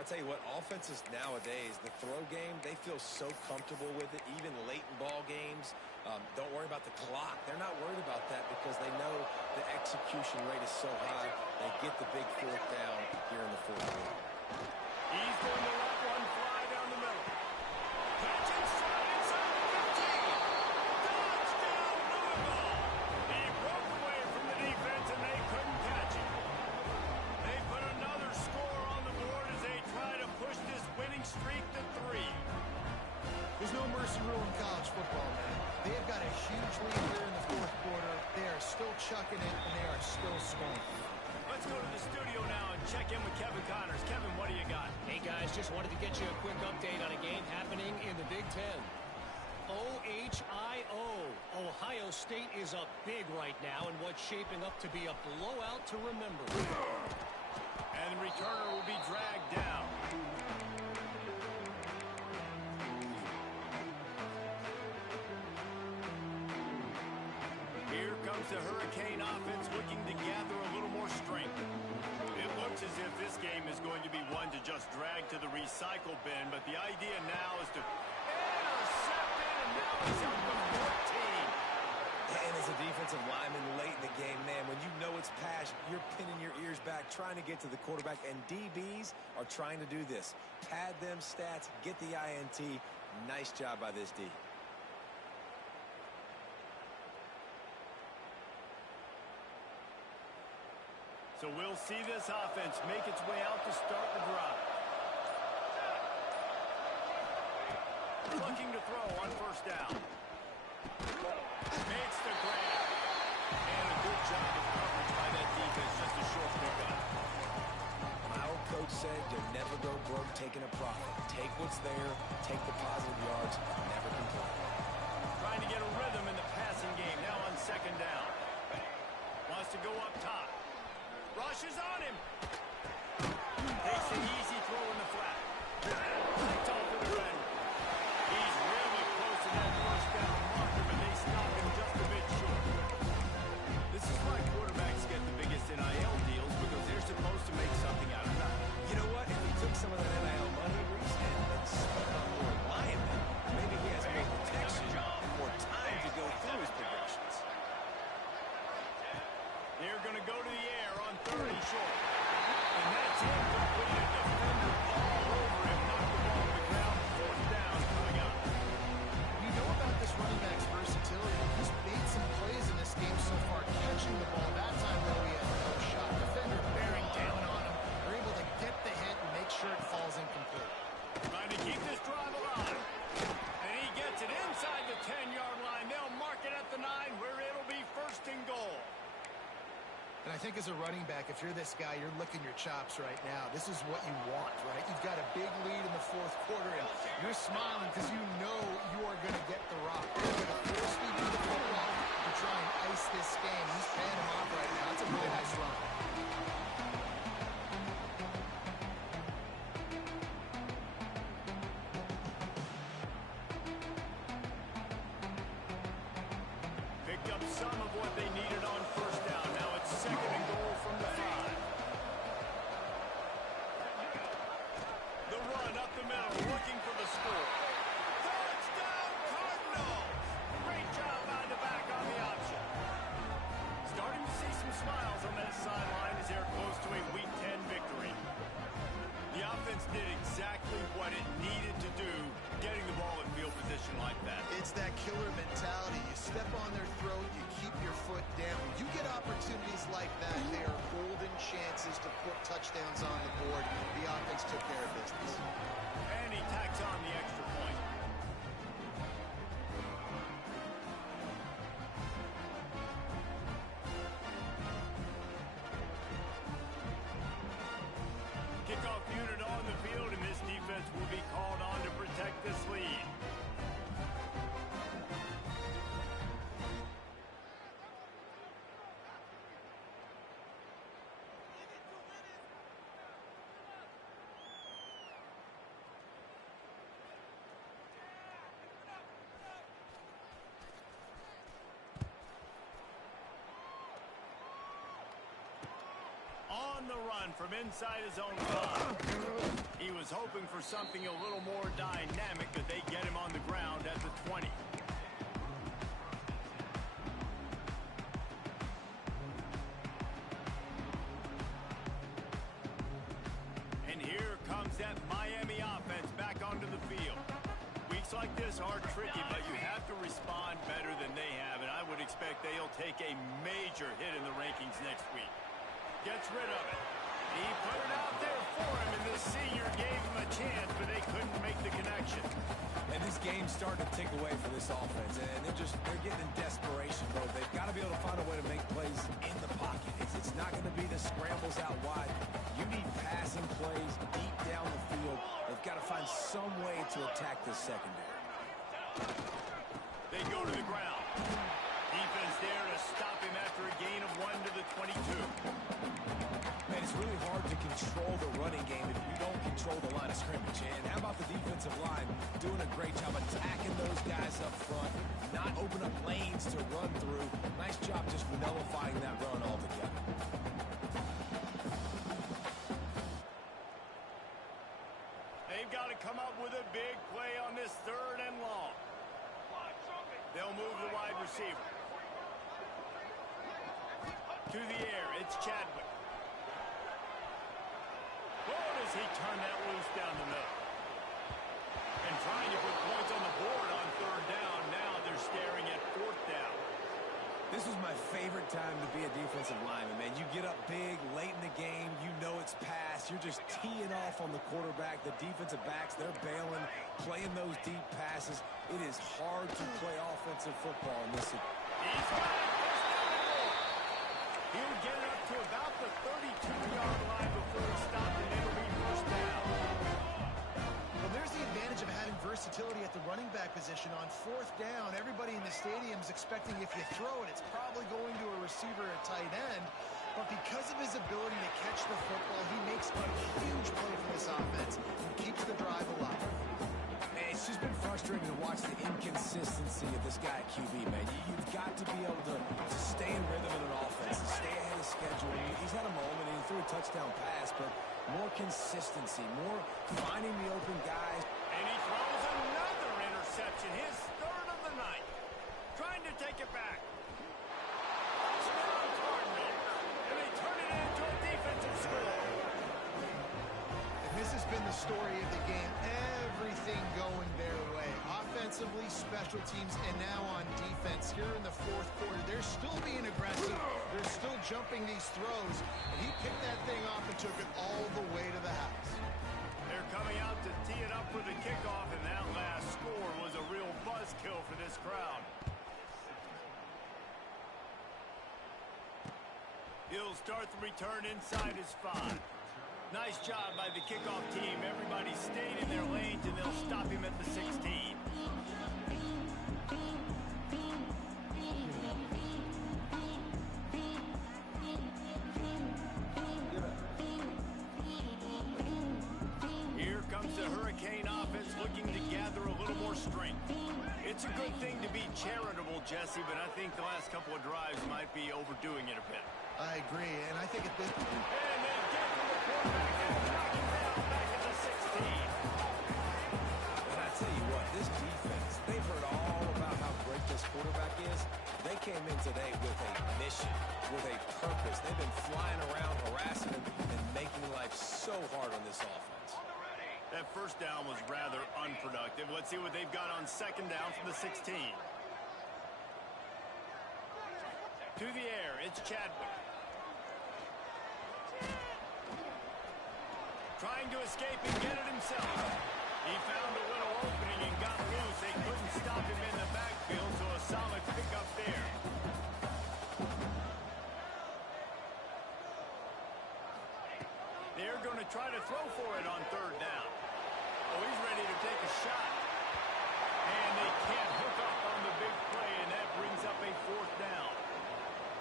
I'll tell you what, offenses nowadays, the throw game, they feel so comfortable with it, even late in ball games. Don't worry about the clock. They're not worried about that because they know the execution rate is so high. They get the big 4th down here in the 4th quarter. He's going to let one fly down the middle. Catch and stride inside the 15. Touchdown, Louisville. He broke away from the defense, and they couldn't catch him. They put another score on the board as they try to push this winning streak to 3. There's no mercy rule in college football, man. They have got a huge lead here in the 4th quarter. They are still chucking it, and they are still scoring. Let's go to the studio now and check in with Kevin Connors. Kevin, what do you got? Hey, guys, just wanted to get you a quick update on a game happening in the Big Ten. OHIO. Ohio State is up big right now in what's shaping up to be a blowout to remember. And the returner will be dragged down. Here comes the Hurricane offense looking to gather a little more strength. It looks as if this game is going to be one to just drag to the recycle bin, but the idea now is to intercept it, and now it's up to 14. And as a defensive lineman late in the game, man, when you know it's pass, you're pinning your ears back, trying to get to the quarterback, and DBs are trying to do this. Pad them stats, get the INT. Nice job by this D. So we'll see this offense make its way out to start the drive. Looking to throw on first down. Makes the grab. And a good job of coverage by that defense. Just a short pickup. My old coach said you'll never go broke taking a profit. Take what's there, take the positive yards, never complain. Trying to get a rhythm in the passing game. Now on second down. Wants to go up top. Rushes on him. Takes an easy throw in the flat. Picked off the defender. He's really close to that first down marker, but they stop him just a bit short. This is why quarterbacks get the biggest NIL deals, because they're supposed to make something out of nothing. You know what? If he took some of that NIL money, Reese, and spent on more linemen, maybe he has more protection and more time to go through his progressions. They're going to go to the air on 3rd and short. And that's incomplete. A defender all over him. Knocked the ball to the ground. 4th down coming up. You know about this running back's versatility. He's made some plays in this game so far, catching the ball. That time, though, he had no shot. Defender bearing down on him. They're able to get the hit and make sure it falls incomplete. Trying to keep this drive alive. And he gets it inside the 10-yard line. They'll mark it at the 9, where it'll be 1st and goal. And I think as a running back, if you're this guy, you're licking your chops right now. This is what you want, right? You've got a big lead in the 4th quarter, and you're smiling because you know you are going to get the rock. You're going to force me to the football to try and ice this game. He's paying him off right now. That's a really nice run. Picked up some of what they needed on first down. Now it's 2nd and goal from the 5. The run up the middle, looking for the score. Touchdown, Cardinals! Great job by the back on the option. Starting to see some smiles on that sideline as they're close to a Week 10 victory. The offense did exactly what it needed to do, getting the ball in field position like that. It's that killer mentality. You step on their throat, you keep your foot down. You get opportunities like that, they are golden chances to put touchdowns on the board. The offense took care of business. And he tacks on the extra point. Kickoff unit on the field, and this defense will be called on to protect this lead. On the run from inside his own 5. He was hoping for something a little more dynamic, that they get him on the ground at the 20. And here comes that Miami offense back onto the field. Weeks like this are tricky, but you have to respond better than they have, and I would expect they'll take a major hit in the rankings next week. Gets rid of it. He put it out there for him, and the senior gave him a chance, but they couldn't make the connection. And this game's starting to tick away for this offense, and they're getting in desperation mode. They've got to be able to find a way to make plays in the pocket. It's not going to be the scrambles out wide. You need passing plays deep down the field. They've got to find some way to attack this secondary. They go to the ground. Defense there to stop him after a gain of 1 to the 22. Man, it's really hard to control the running game if you don't control the line of scrimmage. And how about the defensive line doing a great job attacking those guys up front, not open up lanes to run through. Nice job just nullifying that run altogether. They've got to come up with a big play on this 3rd and long. They'll move the wide receiver. To the air, it's Chadwick. Oh, does he turn that loose down the middle? And trying to put points on the board on 3rd down. Now they're staring at 4th down. This was my favorite time to be a defensive lineman, man. You get up big, late in the game, you know it's past. You're just teeing off on the quarterback. The defensive backs, they're bailing, playing those deep passes. It is hard to play offensive football in this. He's got it. He'll get it up to about the 32-yard line before he stopped, and it'll be 1st down. Well, there's the advantage of having versatility at the running back position. On 4th down, everybody in the stadium is expecting if you throw it, it's probably going to a receiver at tight end. But because of his ability to catch the football, he makes a huge play for this offense and keeps the drive alive. Man, it's just been frustrating to watch the inconsistency of this guy at QB, man. You've got to be able to stay in rhythm in an offense and stay ahead of schedule. He's had a moment and he threw a touchdown pass, but more consistency, more finding the open guys. And he throws another interception, his 3rd of the night. Trying to take it back. Touchdown Cardinals. And they turn it into a defensive score. And this has been the story of the game. Everything going their way. Offensively, special teams, and now on defense. Here in the 4th quarter, they're still being aggressive. They're still jumping these throws. And he picked that thing off and took it all the way to the house. They're coming out to tee it up for the kickoff, and that last score was a real buzzkill for this crowd. He'll start the return inside his 5. Nice job by the kickoff team. Everybody stayed in their lanes, and they'll stop him at the 16. Here comes the Hurricane offense looking to gather a little more strength. It's a good thing to be charitable, Jesse, but I think the last couple of drives might be overdoing it a bit. I agree, and I think at this point... And they get to the quarterback and knock him down back at the 16. And I tell you what, this defense, they've heard all about how great this quarterback is. They came in today with a mission, with a purpose. They've been flying around, harassing him, and making life so hard on this offense. That 1st down was rather unproductive. Let's see what they've got on 2nd down from the 16. To the air, it's Chadwick. Trying to escape and get it himself. He found a little opening and got loose. They couldn't stop him in the backfield, so a solid pickup there. They're going to try to throw for it on third down. Oh, he's ready to take a shot. And they can't hook up on the big play, and that brings up a fourth down.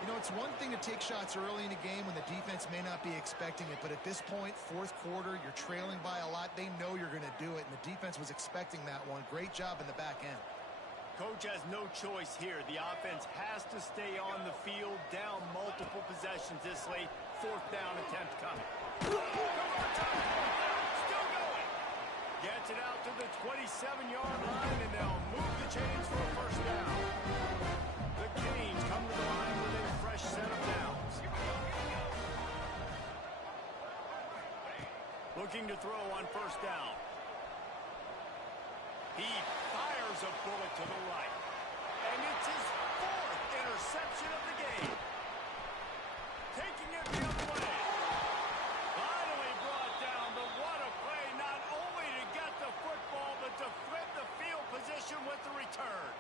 You know, it's one thing to take shots early in a game when the defense may not be expecting it, but at this point, fourth quarter, you're trailing by a lot. They know you're going to do it, and the defense was expecting that one. Great job in the back end. Coach has no choice here. The offense has to stay on the field, down multiple possessions this late. Fourth down attempt coming. Still going. Gets it out to the 27-yard line, and they'll move the chains for a first down. The Canes come to the line with a fresh set of downs. Looking to throw on first down. He fires a bullet to the right. And it's his fourth interception of the game. Taking it the other way. Finally brought down, but what a play, not only to get the football, but to flip the field position with the return.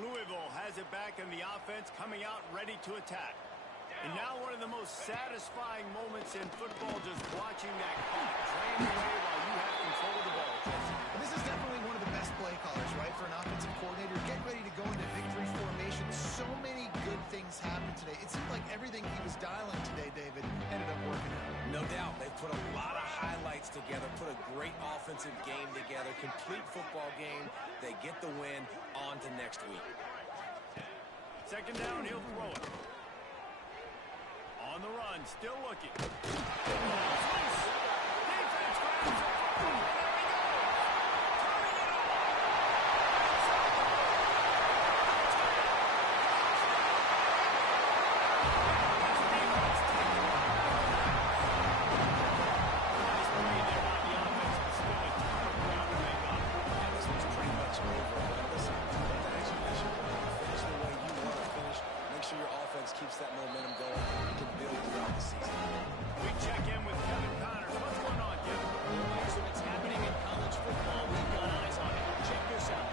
Louisville has it back, and the offense coming out ready to attack. And now one of the most satisfying moments in football, just watching that clock drain away while you have control of the ball, Jesse. And this is definitely one of the best play callers, right, for an offensive coordinator. Get ready to go into victory formation. So many good things happened today. It seemed like everything he was dialing today, David, ended up working out. No doubt. They put a lot of highlights together, put a great offensive game together, complete football game. They get the win. On to next week. Second down, he'll throw it. On the run, still looking. Defense grabs the football. Keeps that momentum going. You can build throughout the season. We check in with Kevin Connors. What's going on, Kevin? So it's happening in college football. We've got eyes on it. Check this out.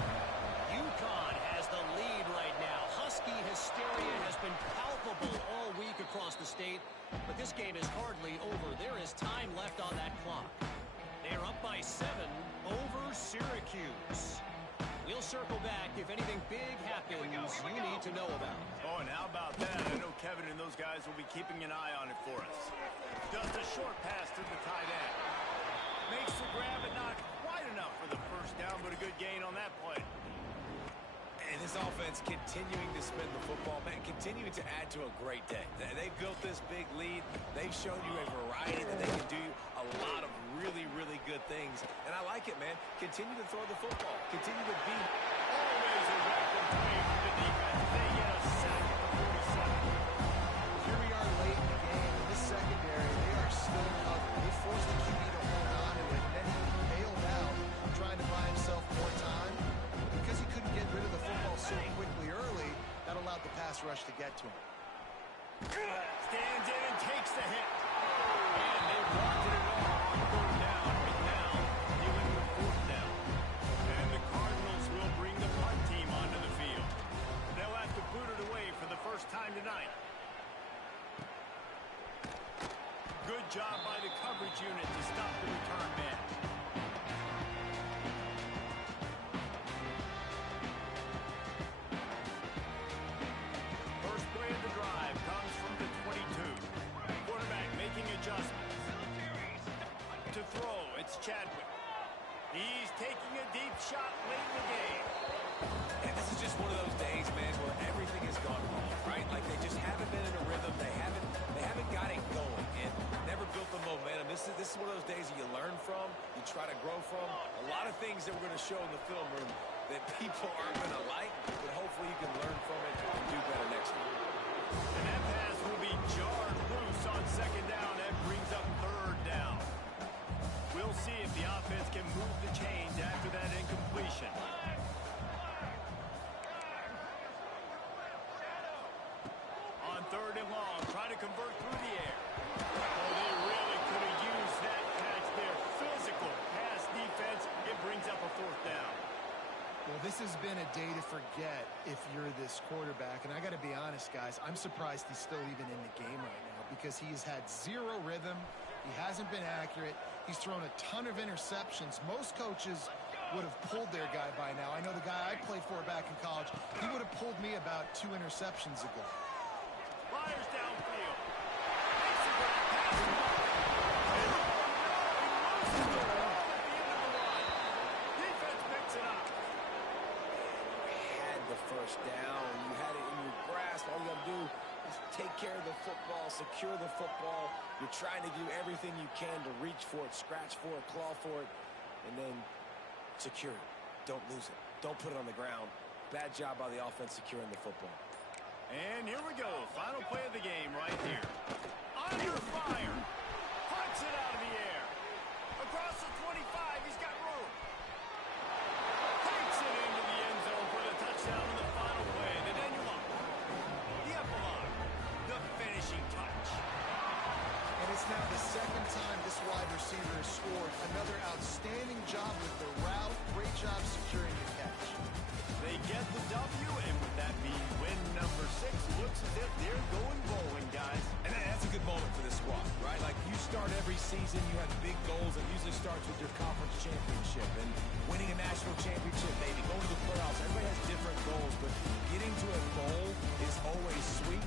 UConn has the lead right now. Husky hysteria has been palpable all week across the state, but this game is hardly over. There is time left on that clock. They're up by 7 over Syracuse. We'll circle back if anything big happens you need to know about. Oh, and how about that? I know Kevin and those guys will be keeping an eye on it for us. Just a short pass to the tight end. Makes the grab, but not quite enough for the first down, but a good gain on that play. And this offense continuing to spin the football, man, continuing to add to a great day. They've built this big lead. They've shown you a variety that they can do a lot of really, really good things. And I like it, man. Continue to throw the football. Continue to be. Always a welcome play from the defense. They get a sack at the 47. Here we are late in the game. In this secondary, they are still covered. They forced the QB to hold on to it, and then he bailed out, trying to buy himself more time. Because he couldn't get rid of the football so quickly early, that allowed the pass rush to get to him. Stands in and takes the hit. And they wanted it all on third down, but now dealing with fourth down. And the Cardinals will bring the punt team onto the field. They'll have to boot it away for the first time tonight. Good job by the coverage unit to stop the return man. First play of the drive comes from the 22. Quarterback making adjustments. To throw, it's Chadwick. He's taking a deep shot late in the game. And this is just one of those days, man, where everything has gone wrong, right? Like they just haven't been in a rhythm. They haven't got it going and never built the momentum. This is one of those days that you learn from, you try to grow from. A lot of things that we're going to show in the film room that people aren't going to like, but hopefully you can learn from it and do better next week. And that pass will be jarred loose on second down. That brings up third down. We'll see if the offense can move the chains after that incompletion. On third and long, trying to convert through the air. Oh, they really could have used that catch there. Physical pass defense. It brings up a fourth down. Well, this has been a day to forget if you're this quarterback. And I got to be honest, guys, I'm surprised he's still even in the game right now because he has had zero rhythm. He hasn't been accurate. He's thrown a ton of interceptions. Most coaches would have pulled their guy by now. I know the guy I played for back in college, he would have pulled me about 2 interceptions ago. Fires downfield. Makes a great pass. And he loses the ball at the end of the run. Defense picks it up. Had the first down. You had it in your grasp. All you got to do is take care of the football, secure the football. You're trying to do everything you can to reach for it, scratch for it, claw for it, and then secure it. Don't lose it. Don't put it on the ground. Bad job by the offense securing the football. And here we go. Final play of the game right here. Under fire. Punts it out of the air. Across the 25. He's got room. Takes it into the end zone for the touchdown in the final play. The denouement. The epilogue. The finishing touch. And it's now the second time this wide receiver has scored. Another outstanding job with the route. Great job securing the catch. They get the W, and with that being win number 6, looks as if they're going bowling, guys. And that's a good moment for this squad, right? Like, you start every season, you have big goals. It usually starts with your conference championship and winning a national championship, maybe going to the playoffs. Everybody has different goals, but getting to a goal is always sweet.